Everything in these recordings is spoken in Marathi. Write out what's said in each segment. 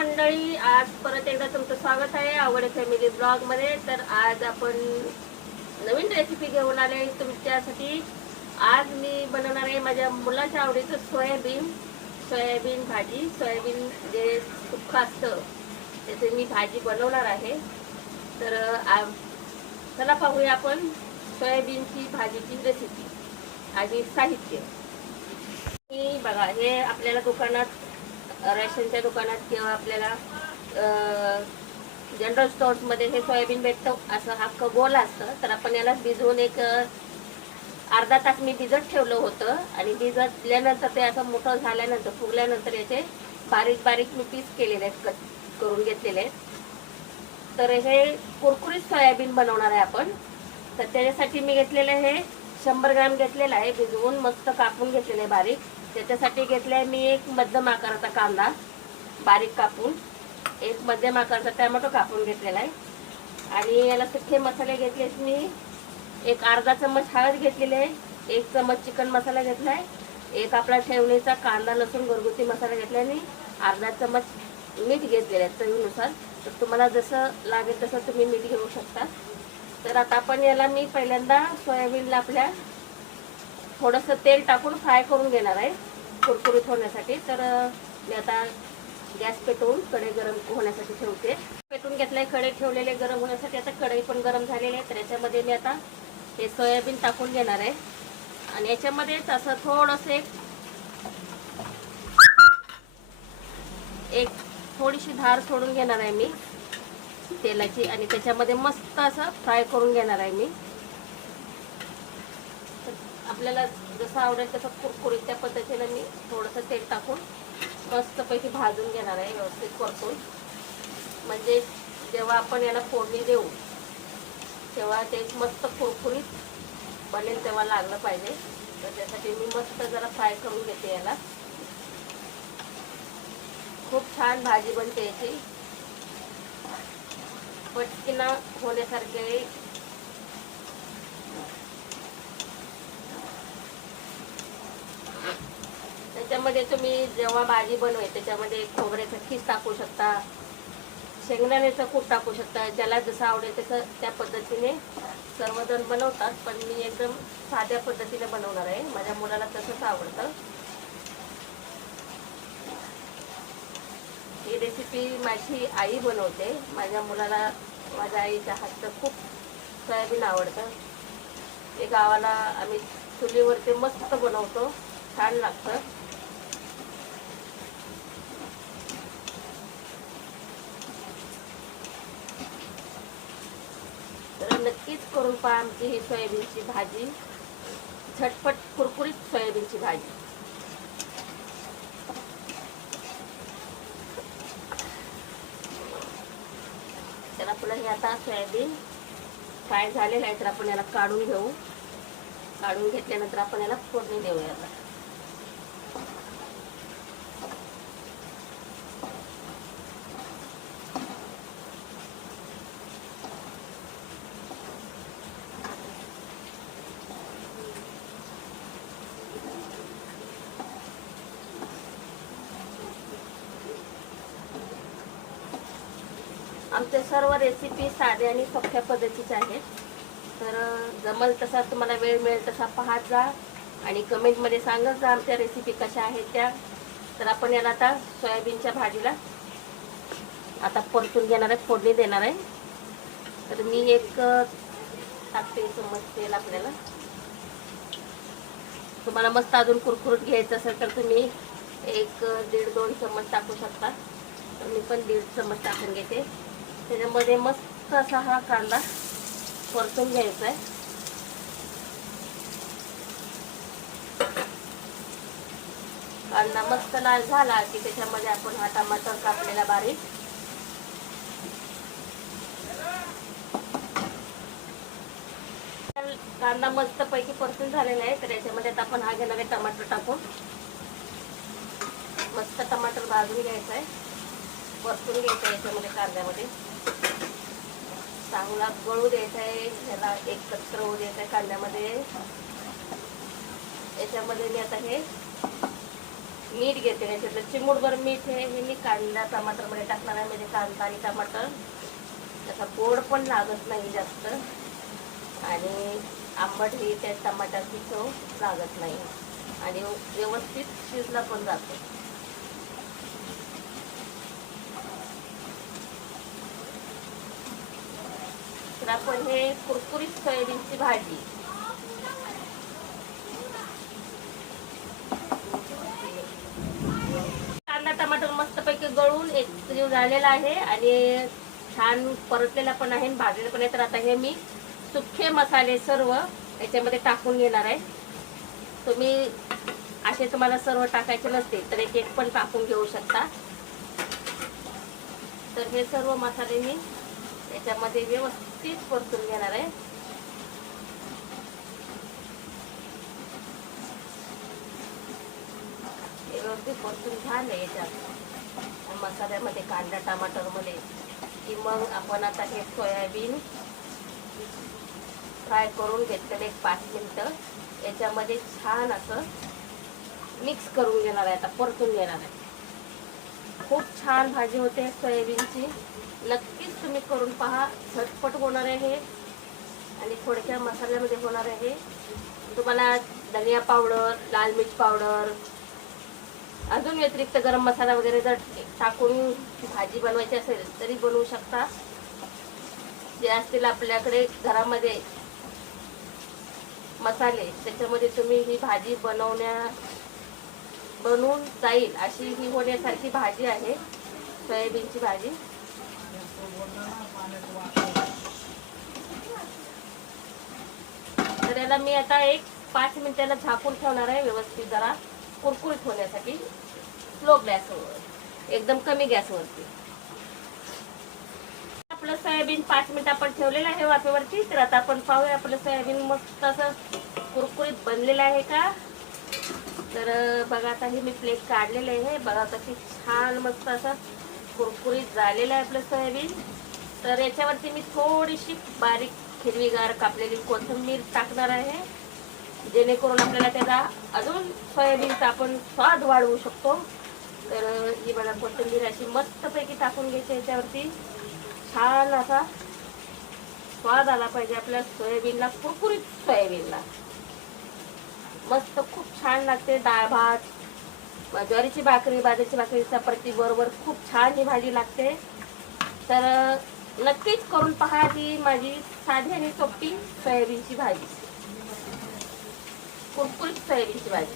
मंडळी आज परत एकदा तुमचं स्वागत आहे आवड फॅमिली ब्लॉगमध्ये. तर आज आपण नवीन रेसिपी घेऊन आले तुमच्यासाठी. आज मी बनवणार आहे माझ्या मुलाच्या आवडीचं सोयाबीन सोयाबीन भाजी. सोयाबीन जे सुक्क असतं त्याची मी भाजी बनवणार आहे. तर आ- चला पाहूया आपण सोयाबीनची भाजीची रेसिपी आणि साहित्य. मी बघा हे आपल्याला दुकानात रेशनच्या दुकानात किंवा आपल्याला जनरल स्टोर्समध्ये हे सोयाबीन भेटतं असं हक्क गोल असतं. तर आपण याला भिजवून एक अर्धा तास मी भिजत ठेवलं होतं आणि भिजतल्यानंतर ते असं मोठं झाल्यानंतर फुगल्यानंतर याचे बारीक बारीक मी पीस केलेले आहेत कट करून घेतलेले आहेत. तर हे कुरकुरीत सोयाबीन बनवणार आहे आपण. तर त्याच्यासाठी मी घेतलेलं हे शंभर ग्रॅम घेतलेलं आहे भिजवून मस्त कापून घेतलेलं आहे बारीक. त्याच्यासाठी घेतलाय आहे मी एक मध्यम आकाराचा कांदा बारीक कापून. एक मध्यम आकाराचा टॅमॅटो कापून घेतलेला आहे. आणि याला सुखे मसाले घेतले मी. एक अर्धा चम्मच हळद घेतलेली आहे. एक चम्मच चिकन मसाला घेतला आहे. एक आपला ठेवणीचा कांदा लसूण घरगुती मसाला घेतला आणि अर्धा चम्मच मीठ घेतलेलं आहे चवीनुसार. तर तुम्हाला जसं लागेल तसं तुम्ही मीठ घेऊ शकता. तर आता आपण याला मी पहिल्यांदा सोयाबीनला आपल्या थोडंसं तेल टाकून फ्राय करून घेणार आहे कुरकुरीत होण्यासाठी. तर मी आता गॅस पेटवून कढई गरम होण्यासाठी ठेवते. पेटून घेतलाय कढई ठेवलेले गरम होण्यासाठी. आता कढई पण गरम झालेली आहे तर याच्यामध्ये मी आता हे सोयाबीन टाकून घेणार आहे. आणि याच्यामध्येच असं थोडंसं एक एक थोडीशी धार सोडून घेणार आहे मी तेलाची. आणि त्याच्यामध्ये मस्त असं फ्राय करून घेणार आहे मी. आपल्याला जसं आवडेल तसं कुरकुरीत त्या पद्धतीनं मी थोडंसं तेल टाकून मस्तपैकी भाजून घेणार आहे व्यवस्थित परतून. म्हणजे जेव्हा आपण याला फोडणी देऊ तेव्हा ते मस्त कुरकुरीत बनेल तेव्हा लागलं पाहिजे. तर त्यासाठी मी मस्त जरा फ्राय करून घेते याला. खूप छान भाजी बनते याची. पटकिना होण्यासारखे त्याच्यामध्ये तुम्ही जेव्हा भाजी बनवे त्याच्यामध्ये खोबऱ्याचा खीस टाकू शकता शेंगदाण्याचं कूट टाकू शकता ज्याला जसं आवडेल तसं त्या पद्धतीने सर्वजण बनवतात. पण मी एकदम साध्या पद्धतीने बनवणार आहे. माझ्या मुलाला तसंच आवडतं. ही रेसिपी माझी आई बनवते. माझ्या मुलाला माझ्या आईच्या हातचं खूप सोयाबीन आवडतं. ते गावाला आम्ही चुलीवरती मस्त बनवतो. छान लागतं तर नक्कीच करून पहा आमची ही सोयाबीनची भाजी. झटपट कुरकुरीत सोयाबीनची भाजी. तर आपलं हे आता सोयाबीन फ्राय झालेलं आहे तर आपण याला काढून घेऊ. काढून घेतल्यानंतर आपण याला फोडणी देऊया. आमच्या सर्व रेसिपी साध्या आणि सोप्या पद्धतीच्या आहेत. तर जमल तसा तुम्हाला वेळ मिळेल तसा पाहत जा आणि कमेंटमध्ये सांगत जा आमच्या रेसिपी कशा आहेत त्या. तर आपण याला आता सोयाबीनच्या भाजीला आता परतून घेणार आहे फोडणी देणार आहे. तर मी एक टाकते चम्मच तेल आपल्याला. तुम्हाला मस्त अजून कुरकुरीत घ्यायचं असेल तर तुम्ही एक दीड दोन चम्मच टाकू शकता. तर मी पण दीड चम्मच टाकून घेते. त्याच्यामध्ये मस्त असा हा कांदा परतून घ्यायचा आहे कांदा मस्त लाल झाला की त्याच्यामध्ये आपण हा टमाटर कापलेला बारीक. कांदा मस्त पैकी परतून झालेला आहे तर याच्यामध्ये आता आपण हा घेणार आहे टमाटर टाकून. मस्त टमाटर भाजून घ्यायचा आहे परतून घ्यायचा आहे याच्यामध्ये कांद्यामध्ये. चांगला गळू द्यायचा आहे ह्याला एकत्र होऊ द्यायचा आहे कांद्यामध्ये. याच्यामध्ये मी आता हे मीठ घेते. याच्यातलं चिमूटभर मीठ आहे हे मी कांदा टमाटरमध्ये टाकणार आहे म्हणजे कांदा आणि टमाटर. त्याचा गोड पण लागत नाही जास्त. आणि आंबट ही त्या टमाट्याची चव लागत नाही. आणि व्यवस्थित शिजला पण जातो. आपण हे कुरकुरीत सोयाबीनची भाजी. कांदा टमाटर मस्तपैकी गळून एक जीव झालेला आहे आणि छान परतलेला पण आहे भाजलेला पण आहे. तर आता हे मी सुखे मसाले सर्व याच्यामध्ये टाकून घेणार आहे. तुम्ही असे तुम्हाला सर्व टाकायचे नसतील तर एक एक पण टाकून घेऊ शकता. तर हे सर्व मसाले मी याच्यामध्ये व्यवस्थित तीच परतून घेणार आहे. हे व्यवस्थित परतून आहे याच्यात. मसाल्यामध्ये कांदा टमाटरमध्ये की मग आपण आता हे सोयाबीन फ्राय करून घेतलेलं एक पाच मिनटं. याच्यामध्ये छान असं मिक्स करून घेणार आहे आता परतून घेणार आहे. खूप छान भाजी होते सोयाबीनची. नक्कीच तुम्ही करून पहा. झटपट होणार आहे. आणि थोडक्या मसाल्यामध्ये होणार आहे. तुम्हाला धनिया पावडर लाल मिर्च पावडर अजून व्यतिरिक्त गरम मसाला वगैरे जर टाकून भाजी बनवायची असेल तरी बनवू शकता. जे असतील आपल्याकडे घरामध्ये मसाले त्याच्यामध्ये तुम्ही ही भाजी बनवण्या बनवून जाईल अशी ही होण्यासारखी भाजी आहे. सोयाबीनची भाजी. त्याला मी आता एक पाच मिनिटाला झाकून ठेवणार आहे व्यवस्थित जरा कुरकुरीत होण्यासाठी. स्लो गॅसवर एकदम कमी गॅसवरती आपलं सोयाबीन पाच मिनिट आपण ठेवलेलं आहे वाफेवरती. तर आता आपण पाहूया आपलं सोयाबीन मस्त असं कुरकुरीत बनलेलं आहे का? तर बघा आता हे मी प्लेट काढलेलं आहे. बघा कशी छान मस्त असं कुरकुरीत झालेलं आहे आपलं सोयाबीन. तर याच्यावरती मी थोडीशी बारीक हिरवीगार कापलेली कोथिंबीर टाकणार आहे. जेणेकरून आपल्याला त्याचा अजून सोयाबीनचा आपण स्वाद वाढवू शकतो. तर ही बघा कोथिंबीर अशी मस्तपैकी टाकून घ्यायची याच्यावरती छान असा स्वाद आला पाहिजे आपल्या सोयाबीनला कुरकुरीत सोयाबीनला. मस्त खूप छान लागते डाळ भात ज्वारीची भाकरी बाजरीची भाकरी चपाती बरोबर खूप छान ही भाजी लागते. तर नक्कीच करून पहा ती माझी साधी आणि सोपी सोयाबीनची भाजी. कुरकुरीत सोयाबीनची भाजी.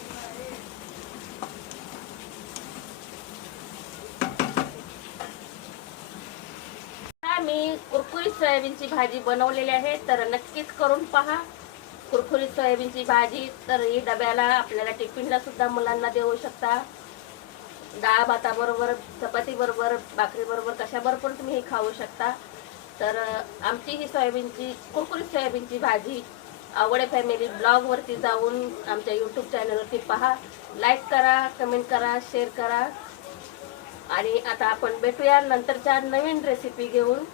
मी कुरकुरीत सोयाबीनची भाजी बनवलेली आहे तर नक्कीच करून पहा. कुरकुरीत सोयाबीनची भाजी तर ही डब्याला आपल्याला टिफिनला सुद्धा मुलांना देऊ शकता. डाळ भाताबरोबर चपाती बरोबर भाकरी कशाबरोबर तुम्ही हे खाऊ शकता. तर आमची ही सोयाबीनची कुरकुरीत सोयाबीनची भाजी आवडे फॅमिली ब्लॉगवरती जाऊन आमच्या यूट्यूब चॅनलवरती पहा. लाईक करा कमेंट करा शेअर करा. आणि आता आपण भेटूया नंतरच्या नवीन रेसिपी घेऊन.